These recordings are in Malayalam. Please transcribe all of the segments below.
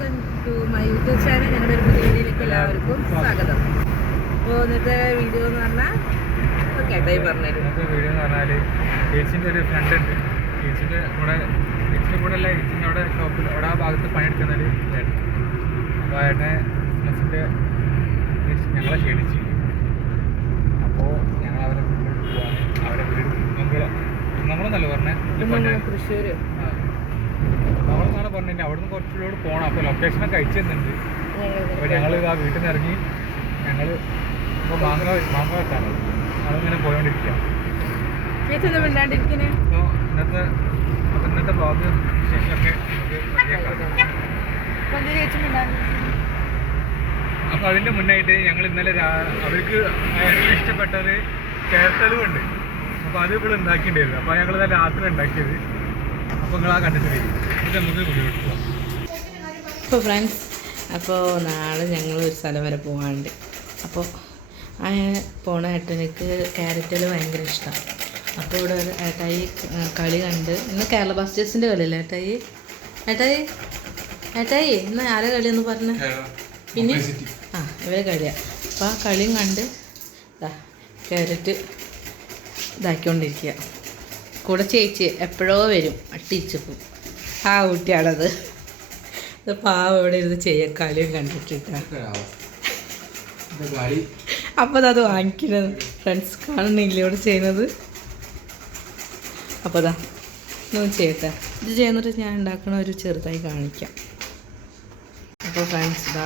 Welcome to my YouTube channel. ഞങ്ങളുടെ ഒരു പുതിയ വീഡിയോയിലേക്ക് എല്ലാവർക്കും സ്വാഗതം. അപ്പോൾ ഇന്നത്തെ വീഡിയോ എന്ന് പറഞ്ഞാൽ കേട്ടായി പറഞ്ഞുതരും. ഇന്നത്തെ വീഡിയോ എന്ന് പറഞ്ഞാൽ ചേച്ചിൻ്റെ ഒരു ഫ്രണ്ട് ഉണ്ട്. ചേച്ചിൻ്റെ കൂടെ അല്ല, ചേച്ചിൻ്റെ അവിടെ ഷോപ്പിൽ അവിടെ ആ ഭാഗത്ത് പണിയെടുക്കുന്നൊരു ഏട്ടൻ. അപ്പോൾ ഏട്ടനെ ബസ്സിൻ്റെ ഞങ്ങളെ ക്ഷണിച്ചു. അപ്പോൾ ഞങ്ങൾ അവരെ വീട്ടിൽ പോവാണ്. അവരെ വീട് നമ്മളെന്നല്ല പറഞ്ഞത് തൃശ്ശൂർ. നമ്മളെന്നാണ് പറഞ്ഞിട്ട് അവിടെ നിന്ന് കുറച്ചുകൂടെ പോകണം. അപ്പോൾ ലൊക്കേഷനൊക്കെ അയച്ചു തന്നിട്ടുണ്ട്. അപ്പോൾ ഞങ്ങൾ ആ വീട്ടിൽ നിന്ന് ഇറങ്ങി ഞങ്ങൾ ഇപ്പോൾ മാങ്ങ വെക്കാണ്. ഞങ്ങളിങ്ങനെ പോയോണ്ടിരിക്കുക. അപ്പോൾ ഇന്നത്തെ ബ്ലോഗ് വിശേഷമൊക്കെ അപ്പോൾ അതിൻ്റെ മുന്നായിട്ട് ഞങ്ങൾ ഇന്നലെ അവർക്ക് ഏറ്റവും ഇഷ്ടപ്പെട്ടത് കേരളവുണ്ട്. അപ്പോൾ അത് ഇവിടെ ഉണ്ടാക്കിയിട്ടുണ്ടായിരുന്നു. അപ്പോൾ ഞങ്ങൾ രാത്രി ഉണ്ടാക്കിയത്. അപ്പോൾ നിങ്ങൾ ആ കണ്ടിട്ട് ഇത് നമുക്ക് കൊണ്ടുപോയി. അപ്പോൾ ഫ്രണ്ട്സ്, അപ്പോൾ നാളെ ഞങ്ങൾ ഒരു സ്ഥലം വരെ പോകാനുണ്ട്. അപ്പോൾ ആ പോണ ഏട്ടനിക്ക് ക്യാരറ്റിൽ ഭയങ്കര ഇഷ്ടമാണ്. അപ്പോൾ ഇവിടെ ഒരു ഏട്ടായി കളി കണ്ട്, ഇന്ന് കേരള ബ്ലാസ്റ്റേഴ്സിൻ്റെ കളിയല്ലേ ഏട്ടായി? ഏട്ടായി ഇന്ന് ആരെ കളിയെന്ന് പറഞ്ഞ? പിന്നെ ഇവരെ കളിയാണ്. അപ്പോൾ ആ കളിയും കണ്ട് ക്യാരറ്റ് ഇതാക്കിക്കൊണ്ടിരിക്കുക. കൂടെ ചേച്ചി എപ്പോഴോ വരും അട്ടിച്ചപ്പോൾ ആ കുട്ടിയാണത്. പാവം ഇവിടെ ഇരുന്ന് ചെയ്യാൻ കളിയും കണ്ടിട്ടിട്ടാണ്. അപ്പോൾ അത് വാങ്ങിക്കുന്നത് ഫ്രണ്ട്സ് കാണുന്നില്ല ഇവിടെ ചെയ്യുന്നത്. അപ്പോൾ അതാ ഒന്ന് ചെയ്യട്ടെ. ഇത് ചെയ്യുന്നിട്ട് ഞാൻ ഉണ്ടാക്കണ ഒരു ചെറുതായി കാണിക്കാം. അപ്പോൾ ഫ്രണ്ട്സ് ഇതാ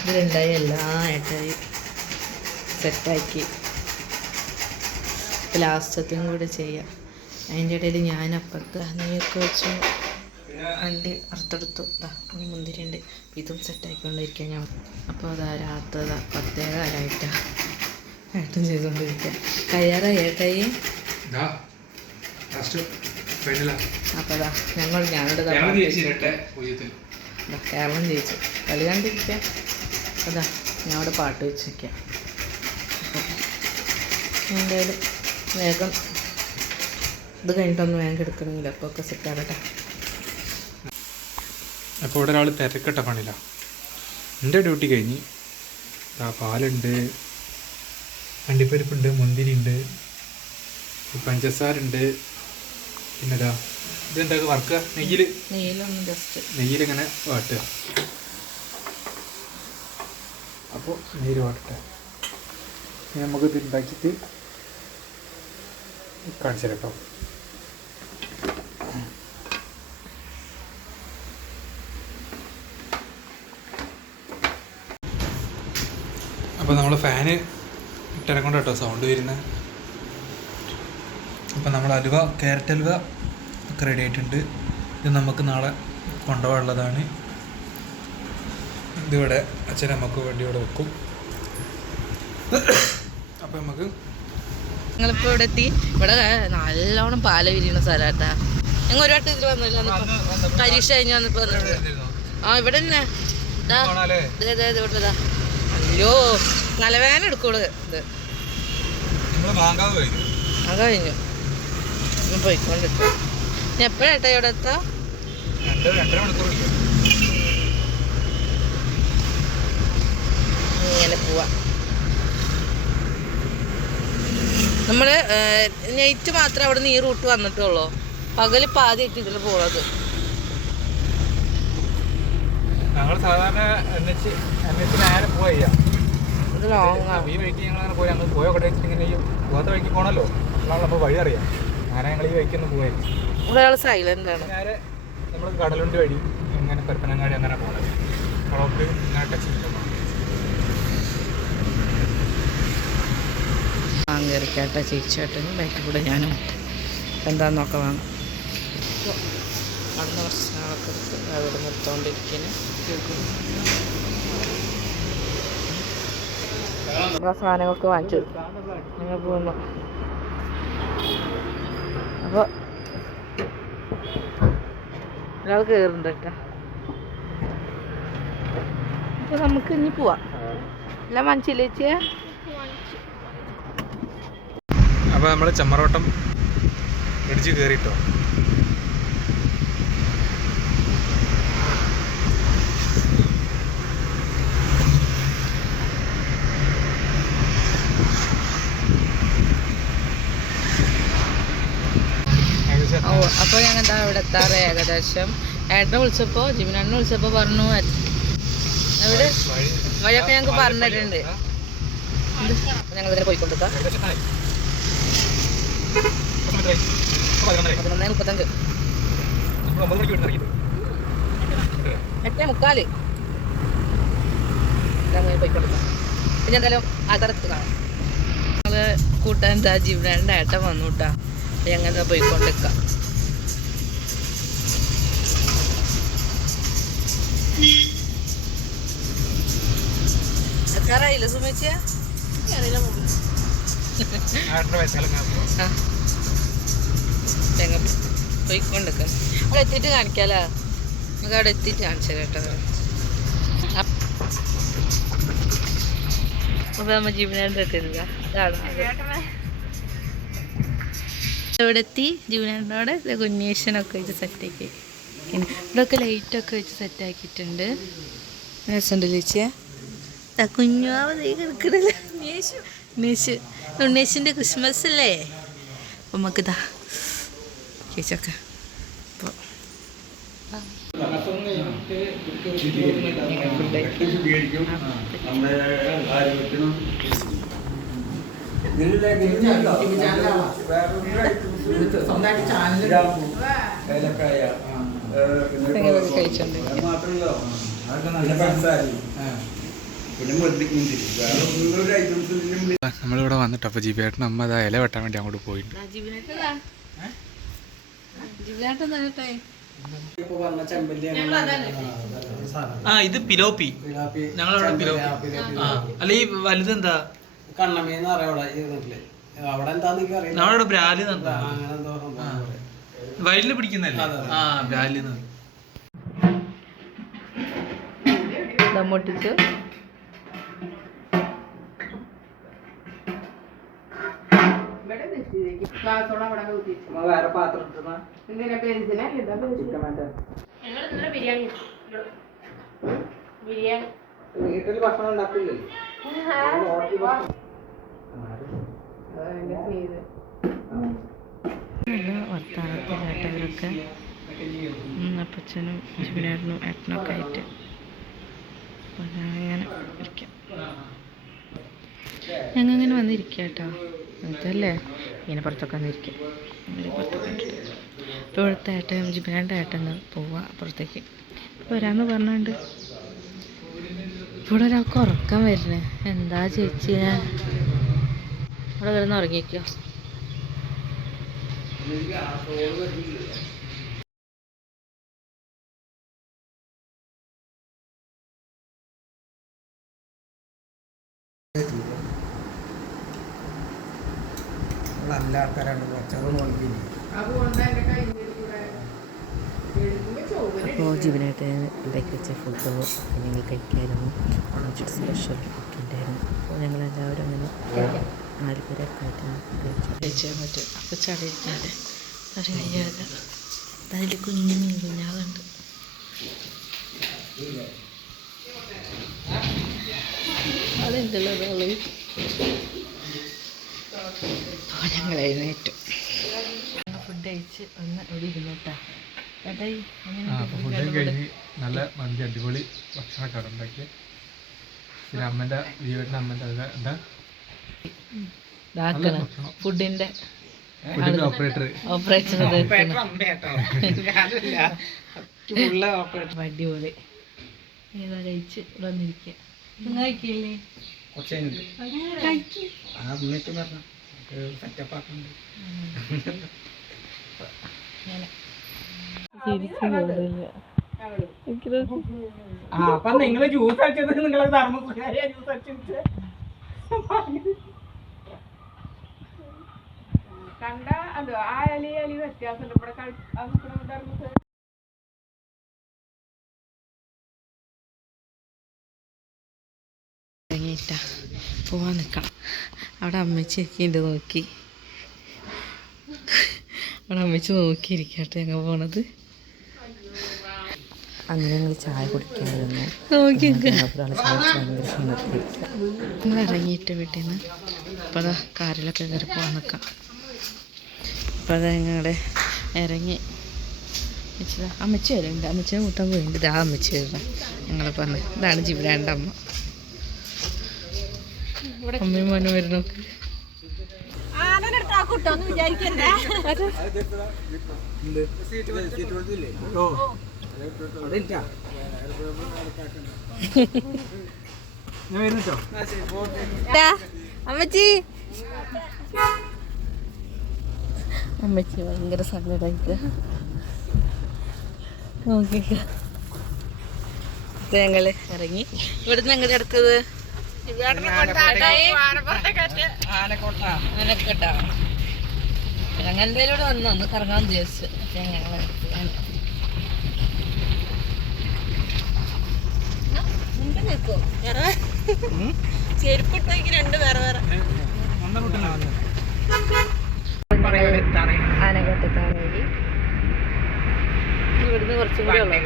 ഇതിലുണ്ടായി എല്ലാ ഏട്ടായി സെറ്റാക്കി ലാസ്റ്റത്തും കൂടെ ചെയ്യാം. അതിൻ്റെ ഇടയിൽ ഞാൻ അപ്പുറത്ത് നെയ്യൊക്കെ വെച്ച് വണ്ടി അറുത്തെടുത്തു. മുന്തിരിയുണ്ട്, ഇതും സെറ്റാക്കിക്കൊണ്ടിരിക്കുക ഞാൻ. അപ്പോൾ അതാ രാത്രി 10:15 ഏട്ടൻ ചെയ്തുകൊണ്ടിരിക്കുക. കഴിയാറായി ഏട്ടായി. അപ്പോൾ അതാ ഞാനിവിടെ കേരളം ജയിച്ചു കളി കണ്ടിരിക്കുക. അതാ ഞാൻ അവിടെ പാട്ട് വെച്ചിരിക്കാം. എന്തായാലും വേഗം ഇത് കഴിഞ്ഞിട്ടൊന്ന് വേഗം എടുക്കണമെങ്കിൽ അപ്പോൾ ഒക്കെ സെറ്റാകട്ടെ. അപ്പോൾ ഇവിടെ ഒരാൾ തിരക്കട്ട പണിയില്ല. എൻ്റെ ഡ്യൂട്ടി കഴിഞ്ഞ് പാലുണ്ട്, അണ്ടിപ്പരിപ്പുണ്ട്, മുന്തിരിയുണ്ട്, പഞ്ചസാരുണ്ട്, പിന്നെടാ ഇതെന്താ വറുക്കുക? നെയ്യിലിങ്ങനെ വാട്ടുക. അപ്പോൾ നെയ്യിൽ വാട്ടട്ടെ. നമുക്കിത് ഉണ്ടാക്കിയിട്ട് കാണിച്ചു തരാം കേട്ടോ. അപ്പോൾ നമ്മൾ ഫാന് ഇട്ടനെ കൊണ്ട് കേട്ടോ സൗണ്ട് വരുന്നത്. അപ്പോൾ നമ്മൾ ക്യാരറ്റ് ഹൽവ ഒക്കെ റെഡി ആയിട്ടുണ്ട്. ഇത് നമുക്ക് നാളെ കൊണ്ടുപോകാനുള്ളതാണ്. ഇതിവിടെ അച്ഛൻ നമുക്ക് വേണ്ടി ഇവിടെ വെക്കും. അപ്പോൾ നമുക്ക് ഞങ്ങളിപ്പോൾ ഇവിടെ എത്തി. ഇവിടെ നല്ലോണം പാല വിരിയുന്ന സ്ഥലമാട്ടാ. ഞങ്ങൾ ഒരു വട്ടം ഇതിൽ വന്നില്ല, പരീക്ഷ കഴിഞ്ഞ് വന്നപ്പോൾ ഇവിടെ തന്നെ ഇവിടെതാ. അയ്യോ നല്ലവേന എടുക്കോളൂ. ഇത് അത് കഴിഞ്ഞു പോയിക്കൊണ്ടിരിക്കും. ഇനി എപ്പോഴാട്ടാ ഇവിടെ എത്താം? 2.5 മണിക്കൂർ. ഇങ്ങനെ പോവാ. നമ്മൾ നൈറ്റ് മാത്രമേ അവിടെ നിന്ന് ഈ റൂട്ട് വന്നിട്ടുള്ളൂ. പകല് പാതിയായിട്ട് ഇതിൽ പോകുന്നത്. ഞങ്ങൾ സാധാരണ നേരെ പോവാ. ഇത് ലോങ്ങാണ്. ഈ വഴിക്ക് ഞങ്ങൾ പോയി ഞങ്ങൾ പോയോട്ടെ വെച്ചിങ്ങനെ പോകാത്ത വഴിക്ക് പോകണമല്ലോ. അപ്പോഴാണ് നമ്മൾ വഴി അറിയാം. അങ്ങനെ ഞങ്ങൾ ഈ വഴിക്കൊന്ന് പോയായിരുന്നു. ഇവിടെ ആൾ സൈലൻ്റ് ആണ്. നേരെ നമ്മൾ കടലുണ്ടി വഴി ഇങ്ങനെ പരപ്പനങ്ങാടി അങ്ങനെ പോകണത്. കുളമൊക്കെ ഇങ്ങനെ ടച്ച് ചെയ്തിട്ട് കയറിക്കാട്ട ചേച്ചിയാട്ടനും ബൈക്കിൽ കൂടെ ഞാനും എന്താന്ന് നോക്കാൻ വേണം. അവിടുന്ന് കുറച്ച് നാളൊക്കെ എടുത്ത് അവിടെ നിർത്തോണ്ടിരിക്കുന്നു. സാധനങ്ങളൊക്കെ വാങ്ങിച്ചു ഞങ്ങൾ പോകുന്നു. അപ്പോൾ ഒരാൾ കയറുന്നുണ്ട് കേട്ടോ. അപ്പോൾ നമുക്ക് ഇനി പോവാം. എല്ലാം വാങ്ങിച്ചില്ലേ ചേച്ചിയെ? അപ്പോൾ നമ്മൾ ചെമ്മറോട്ടം ഇടിച്ച് കയറിയിട്ടോ. ഇവിടെ എത്താറ് ഏകദേശം. ഏട്ടനെ വിളിച്ചപ്പോൾ ജിമിനണ്ണനെ വിളിച്ചപ്പോൾ പറഞ്ഞു ഇവിടെ വഴിയൊക്കെ ഞങ്ങൾക്ക് പറഞ്ഞിട്ടുണ്ട്. ഞങ്ങൾ ഇതിനെ പോയിക്കൊണ്ടിരിക്കാം. 11:35 8:45 ഞങ്ങൾ പോയിക്കൊണ്ടിരിക്കാം. പിന്നെ എന്തായാലും ആൾക്കാരത്ത് കാണാം. ഞങ്ങൾ കൂട്ടാൻ എന്താ ജിമിനണ്ണൻ്റെ ഏട്ടൻ വന്നു കേട്ടാ. ഞങ്ങൾ പോയിക്കൊണ്ടിരിക്കാം. എത്താറായില്ല സുമേച്ചിയ? ഞങ്ങൾ പോയിക്കൊണ്ടിരിക്കാം. അവിടെ എത്തിയിട്ട് കാണിക്കാലോ. നമുക്ക് അവിടെ എത്തിയിട്ട് കാണിച്ചാൽ കേട്ടോ. അപ്പോൾ നമ്മൾ ജീവനാണ്ട് എത്തിയില്ല. അതാണ് ഇവിടെ എത്തി. ജീവനാണ്ടോടെ കുഞ്ഞേഷനൊക്കെ വെച്ച് സെറ്റാക്കി. ഇവിടെയൊക്കെ ലൈറ്റൊക്കെ വെച്ച് സെറ്റാക്കിയിട്ടുണ്ട്. രസമുണ്ട് ചേച്ചിയെ. കുഞ്ഞാവതേ കിടക്കണില്ല. ഉണ്ണേശിൻ്റെ ക്രിസ്മസ് അല്ലേ. അപ്പം നമുക്ക് ഇതാ ചേച്ചൊക്കെ അപ്പോൾ നമ്മളിവിടെ വന്നിട്ട് അപ്പോൾ ജിബേട്ടൻ അമ്മ അതാ ഇല വെട്ടാൻ വേണ്ടി അങ്ങോട്ട് പോയിട്ട്. ഇത് പിലോപ്പി. ഞങ്ങളവിടെ പിലോപ്പി. അല്ല ഈ വലുതെന്താ? കണ്ണമേന്ന് നമ്മളവിടെ ബ്രാലി വയലില് പിടിക്കുന്നല്ലേ? ആ ബ്രാലി ദമ്മൊട്ടിച്ച് വേറെ പാത്രം വീട്ടിൽ ഭക്ഷണം ഉണ്ടാക്കില്ലേ? നല്ല വർത്താനത്തിലായിട്ടവരൊക്കെ അപ്പച്ചനും ജിബിനേട്ടനും ഏട്ടനൊക്കെ ആയിട്ട്. അപ്പോൾ ഞാൻ ഇരിക്കാം. ഞങ്ങൾ ഇങ്ങനെ വന്നിരിക്കുക കേട്ടോ. അതല്ലേ ഇങ്ങനെ പുറത്തൊക്കെ വന്നിരിക്കാം. പുറത്തൊക്കെ കണ്ടിട്ട് ഇപ്പോൾ ഇവിടുത്തെ ഏട്ടൻ ജിബിനേട്ടൻ്റെ ഏട്ടൻ പോവുക പുറത്തേക്ക്. ഇപ്പോൾ വരാമെന്ന് പറഞ്ഞുകൊണ്ട് ഇവിടെ ഒരാൾക്ക് ഉറക്കം വരുന്നേ. എന്താ ചേച്ചി ഇവിടെ കിടന്ന് ഉറങ്ങിക്കോ. നല്ല ആൾക്കാരാണ്. അപ്പോൾ ജീവനായിട്ട് ഉണ്ടാക്കി വെച്ച ഫുഡോ ഞങ്ങൾ കഴിക്കായിരുന്നു. സ്പെഷ്യൽ ഒക്കെ ഉണ്ടായിരുന്നു. അപ്പോൾ ഞങ്ങളെല്ലാവരും അങ്ങനെ 4 പേരൊക്കെ ആയിട്ടാണ് കഴിച്ചാൽ പറ്റും. അപ്പോൾ ചടയിരിക്കുന്നത് അത് കഴിയാതെ അതിൽ കുഞ്ഞു മീൻ കുഞ്ഞാളുണ്ട്. അതെന്തല്ലോ അപ്പോൾ ഞങ്ങൾ എഴുന്നേറ്റു. ഫുഡ് കഴിച്ച് ഒന്ന് ഇവിടെ ഇരുന്നിട്ടാ. ഫുഡ് കഴിഞ്ഞ് നല്ല മന്തി അടിപൊളി ഭക്ഷണമൊക്കെ അവിടെ ഉണ്ടാക്കി. പിന്നെ അമ്മൻ്റെ ജീവൻ്റെ അമ്മൻ്റെ എന്താ ഫുഡിൻ്റെ ഓപ്പറേറ്റർ അടിപൊളി ഏതാ കഴിച്ച് ഇവിടെ വന്നിരിക്കുക. നിങ്ങൾ കഴിക്കില്ലേ? അപ്പൊ നിങ്ങള് ജ്യൂസ് അടിച്ചത് നിങ്ങളെ ധർമ്മപുരാരിയാ ജ്യൂസ് അടിച്ചിട്ട് കണ്ട അതോ ആ അലി വ്യത്യാസമുണ്ട്. ഇവിടെ ഇറങ്ങിയിട്ടാ പോവാൻ നിൽക്കാം. അവിടെ അമ്മച്ചി ഉണ്ട് നോക്കി. അവിടെ അമ്മച്ചി നോക്കിയിരിക്കട്ടെ ഞങ്ങൾ പോണത്. അങ്ങനെ ഞങ്ങൾ ചായ കുടിക്കായിരുന്നു. ഞങ്ങൾ ഇറങ്ങിയിട്ട് വീട്ടിൽ നിന്ന് അപ്പോൾ അതാ കാറിലൊക്കെ കയറി പോകാൻ നിൽക്കാം. അപ്പോൾ അതാ ഞങ്ങളുടെ ഇറങ്ങി അമ്മച്ചി വരുന്നുണ്ട്. അമ്മച്ചിനെ കൂട്ടാൻ പോയിട്ടുണ്ട്. ഇതാ അമ്മച്ചി വരുന്നത്. ഞങ്ങൾ പറഞ്ഞു ഇതാണ് ജിബ്രാൻ്റെ അമ്മ. അമ്മയും മോനും വരുന്നു. അമ്മച്ചി അമ്മച്ചി ഭയങ്കര സങ്കടമായിട്ട് നോക്കിക്ക. ഞങ്ങൾ ഇറങ്ങി. ഇവിടുന്ന് ഞങ്ങൾ എടുത്തത് ആനക്കോട്ട. ഞങ്ങൾ എന്തായാലും വന്നു കറങ്ങാൻ വിചാരിച്ചു. ചെരുപ്പിട്ടേക്ക് രണ്ട് വേറെ വേറെ ആനക്കോട്ടത്താറേരി. ഇവിടുന്ന് കുറച്ചും കൂടി ഉള്ളു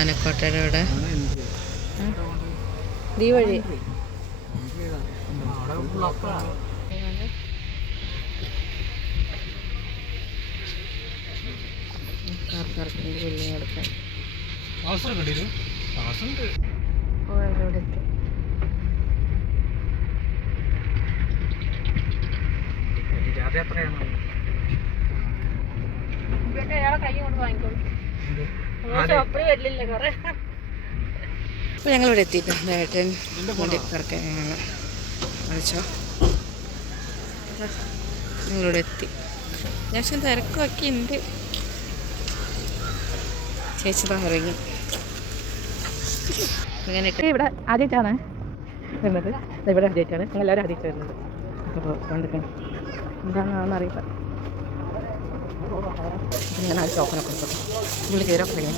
ആനക്കോട്ടയുടെ ഇവിടെ ഈ വഴി. അപ്പോൾ ഞങ്ങളിവിടെ എത്തിയിട്ടുണ്ട്. ഏട്ടൻ വണ്ടി കറക്കാൻ വിളിച്ചോ. ഞങ്ങളിവിടെ എത്തി. അത്യാവശ്യം തിരക്കൊക്കെ ഉണ്ട്. ചേച്ചി ഇറങ്ങി. അങ്ങനെയൊക്കെ ഇവിടെ ആദ്യമായിട്ടാണ് വരുന്നത്. ഇവിടെ ആദ്യമായിട്ടാണ് ഞങ്ങളെല്ലാവരും ആദ്യമായിട്ട് വരുന്നത്. അപ്പോൾ കണ്ടിരിക്കണം എന്താണെന്ന് അറിയില്ല. ഞാൻ ആ ചോക്കനൊക്കെ ഉള്ളിൽ കയറാൻ പറയാം.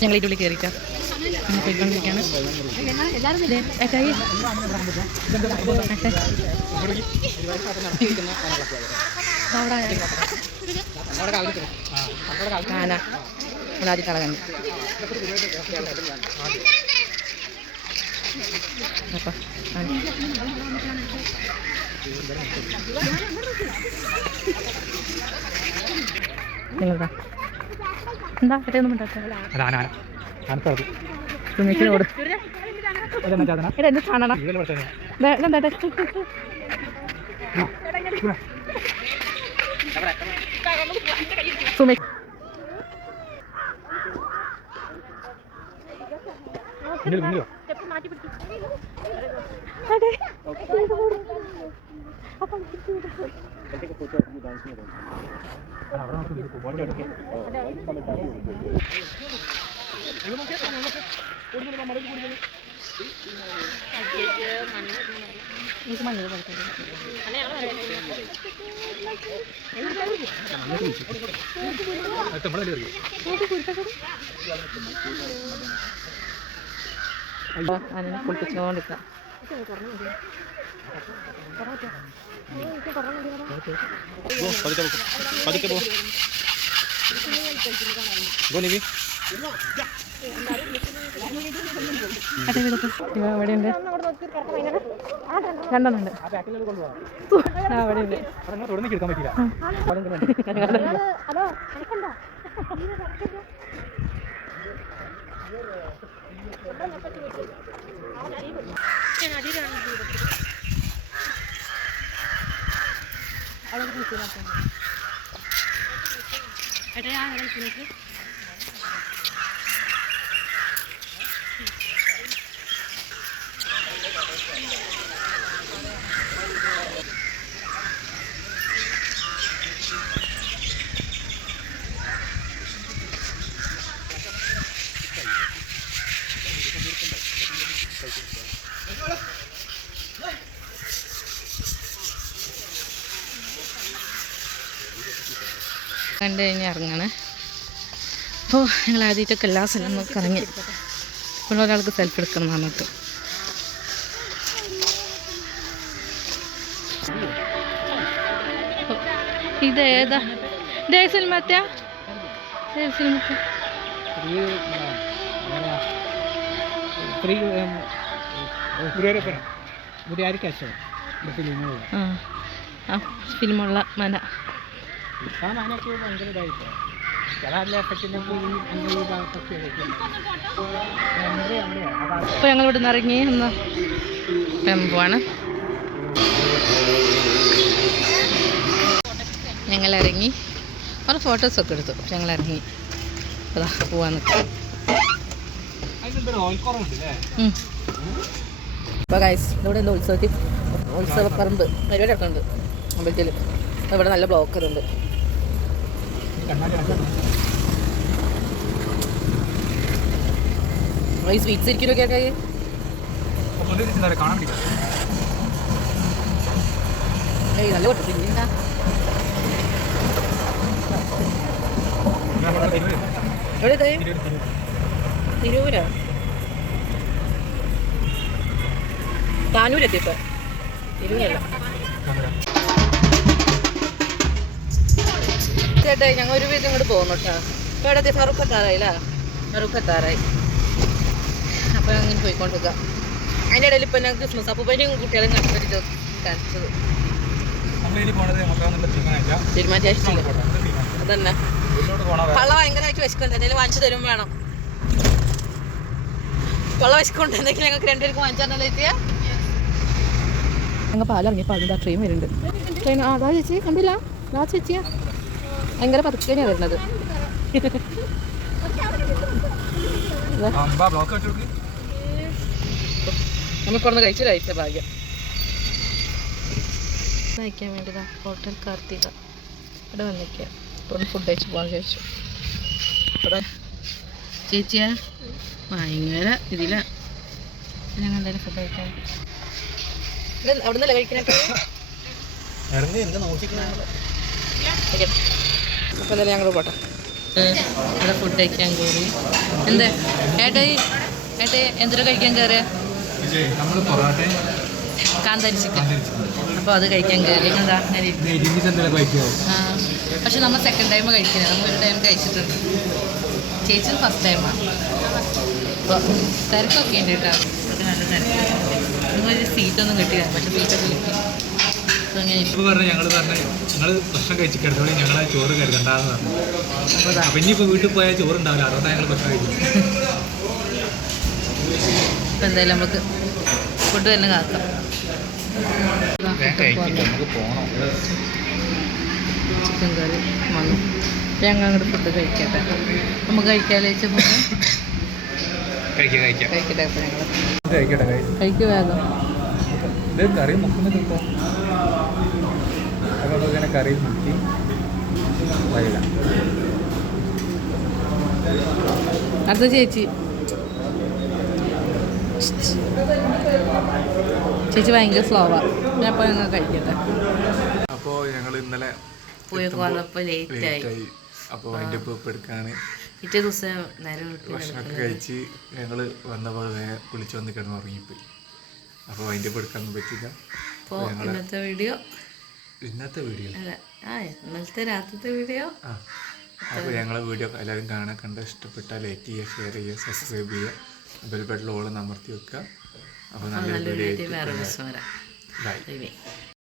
ഞങ്ങൾ ഇതിൻ്റെ ഉള്ളിൽ കയറിയിട്ടാ പോയിക്കൊണ്ടിരിക്കുകയാണ്. ആന ആദ്യം കളകണ്ട്. അപ്പം നിങ്ങളതാ എന്താ കട്ടയൊന്നും സുമിക്കിനോട് എന്ത് കാണണം. എന്താ സുമി അതിനെ കുളിപ്പിച്ചുകൊണ്ടിരിക്കാം. അവിടെയുണ്ട് രണ്ടെണ്ണുണ്ട്. അവിടെയുണ്ട്. കണ്ടു കഴിഞ്ഞ് ഇറങ്ങണേ. അപ്പോൾ ഞങ്ങൾ ആദ്യമായിട്ടൊക്കെ എല്ലാ സ്ഥലവും നോക്കി ഇറങ്ങി. ഇപ്പോൾ ഒരാൾക്ക് സെൽഫി എടുക്കണം എന്ന് പറഞ്ഞിട്ട് ഇതേതാ സിനിമത്തെയാ സിനിമത്തെ ഫിലിമുള്ള മന ഇപ്പം അതിനൊക്കെ ഭയങ്കര ഇതായിട്ടോ ചില എഫക്റ്റിനൊക്കെ ഈ ഭാഗത്തൊക്കെ അപ്പോൾ ഞങ്ങൾ ഇവിടെ നിന്ന് ഇറങ്ങി ഒന്ന് പോവാണ്. ഞങ്ങൾ ഇറങ്ങി കുറേ ഫോട്ടോസൊക്കെ എടുത്തു. ഞങ്ങൾ ഇറങ്ങി അതാ പോവാൻ നിൽക്കാം. അപ്പോൾ ഗൈസ് ഇവിടെ എന്താ ഉത്സവപ്പറമ്പ് പരിപാടിയൊക്കെ ഉണ്ട് അമ്പലത്തിൽ. ഇവിടെ നല്ല ബ്ലോക്ക് ഉണ്ട്. ഈ സ്വീറ്റ്സ് ഇരിക്കുന്നൊക്കെ നല്ല കൊട്ടു പിന്നെന്താ എവിടെ തിരൂരോ താനൂരെത്തിയപ്പോ തിരൂരല്ല ചേട്ടാ ഞങ്ങൾ ഒരു വീട്ടിൽ ഇങ്ങോട്ട് പോകുന്നു കേട്ടോ. ഇപ്പോൾ ഇവിടെ ഫറൂഖത്താറായില്ല, ഫറൂഖത്താറായി. അപ്പോൾ അങ്ങനെ പോയിക്കൊണ്ടിരിക്കുക. അതിൻ്റെ ഇടയിൽ ഇപ്പം ഞാൻ ക്രിസ്മസ് അപ്പൂപ്പനും കുട്ടികളും കണ്ടുപിടിച്ച് കാണിച്ചത് തീരുമാനിച്ചില്ല. അതന്നെ പള്ള ഭയങ്കരമായിട്ട് വിശക്കുണ്ട്. എന്തെങ്കിലും വാങ്ങിച്ചു തരും വേണം. പള്ള വിശക്കുണ്ട്. എന്തെങ്കിലും ഞങ്ങൾക്ക് രണ്ടുപേർക്ക് വാങ്ങിച്ചാണല്ലോ എത്തിയ ഞങ്ങൾ പാലിറങ്ങിയപ്പോൾ അതിൻ്റെ ട്രെയിൻ വരുന്നുണ്ട്. ട്രെയിൻ അതാ ചേച്ചി കണ്ടില്ല, അതാ ചേച്ചിയാ ഭയങ്കര പതുക്കെയാണ് വരുന്നത്. നമുക്കൊന്ന് കഴിച്ച ഭാഗ്യം. കഴിക്കാൻ വേണ്ടിയതാ ഹോട്ടൽ കാർത്തിക ഇവിടെ വന്നിരിക്കുക. ഇപ്പോൾ ഒന്ന് ഫുഡ് കഴിച്ച് പോകാൻ ചോദിച്ചു. ഇവിടെ ചേച്ചിയാ ഭയങ്കര ഇതില ഞങ്ങൾ എന്തായാലും ഫുഡ് കഴിക്കാൻ അവിടെ നിന്നല്ലേ കഴിക്കാനായിട്ട്. അപ്പോൾ എന്തായാലും ഞങ്ങൾ പോട്ടെ. ഇവിടെ ഫുഡ് കഴിക്കാൻ കയറി. എന്താ ഏട്ടായി എന്തൊരു കഴിക്കാൻ കയറിയ കാന്താരി ചിക്കൻ. അപ്പോൾ അത് കഴിക്കാൻ കയറി. എന്താ പക്ഷെ നമ്മൾ സെക്കൻഡ് ടൈം കഴിക്കുന്നത്. നമ്മൾ ഒരു ടൈം കഴിച്ചിട്ടുണ്ട്. ചേച്ചി ഫസ്റ്റ് ടൈമാണ്. അപ്പോൾ തിരക്കൊക്കെ ഉണ്ട് കേട്ടോ. അതൊക്കെ നല്ല തിരക്കൊക്കെ. നിങ്ങളൊരു സീറ്റൊന്നും കിട്ടില്ല, പക്ഷെ സീറ്റൊക്കെ കിട്ടി. ഇപ്പോൾ പറഞ്ഞു ഞങ്ങൾ നിങ്ങൾ ഭക്ഷണം കഴിച്ച് കിടന്നോളി, ഞങ്ങൾ ആ ചോറ് കരുതണ്ടെന്ന് പറഞ്ഞു. അപ്പം ഇനിയിപ്പോൾ വീട്ടിൽ പോയാൽ ചോറുണ്ടാവില്ല, അതുകൊണ്ടാണ് ഞങ്ങൾ ഭക്ഷണം കഴിക്കുന്നത്. ഇപ്പം എന്തായാലും നമുക്ക് ഫുഡ് തന്നെ കാക്കാം. നമുക്ക് പോകണം. ചിക്കൻ കറി വന്നു. ഞങ്ങൾ അങ്ങോട്ട് ഫുഡ് കഴിക്കട്ടെ. നമുക്ക് കഴിക്കാതെ വെച്ച ഫുഡ് കഴിക്കട്ടെ. അപ്പോൾ ഞങ്ങൾ കഴിക്കുക വേഗം. ഇത് കറി മുക്കുന്ന കിട്ടും. അതുകൊണ്ട് തന്നെ കറി മുക്കി വരില്ല. അടുത്ത ചേച്ചി ഭയങ്കര സ്ലോവാണ്. ഞാൻ അപ്പോൾ ഞങ്ങൾ കഴിക്കട്ടെ. അപ്പോൾ ഞങ്ങൾ ഇന്നലെ പോയൊക്കെ വന്നപ്പോൾ ലേറ്റായി. അപ്പോൾ അതിൻ്റെ ഇപ്പോൾ എടുക്കാണ്. പിറ്റേ ദിവസം നേരം ഭക്ഷണമൊക്കെ കഴിച്ച് ഞങ്ങൾ വന്നപ്പോൾ കുളിച്ച് വന്ന് കിടന്ന് ഉറങ്ങിപ്പോയി. അപ്പോൾ അതിൻ്റെ ഇപ്പോൾ എടുക്കാനൊന്നും പറ്റില്ല. അപ്പോൾ ഇന്നത്തെ വീഡിയോ അല്ല ഇന്നലത്തെ രാത്രിത്തെ വീഡിയോ. അപ്പോൾ ഞങ്ങളെ വീഡിയോ എല്ലാവരും കാണാൻ കണ്ട് ഇഷ്ടപ്പെട്ടാൽ ലൈക്ക് ചെയ്യുക, ഷെയർ ചെയ്യുക, സബ്സ്ക്രൈബ് ചെയ്യുക, ബെൽ ബട്ടൺ ഓൾ അമർത്തി വെക്കുക. അപ്പോൾ നല്ലൊരു വീഡിയോ വേറെ ദിവസം വരാം. ബൈ.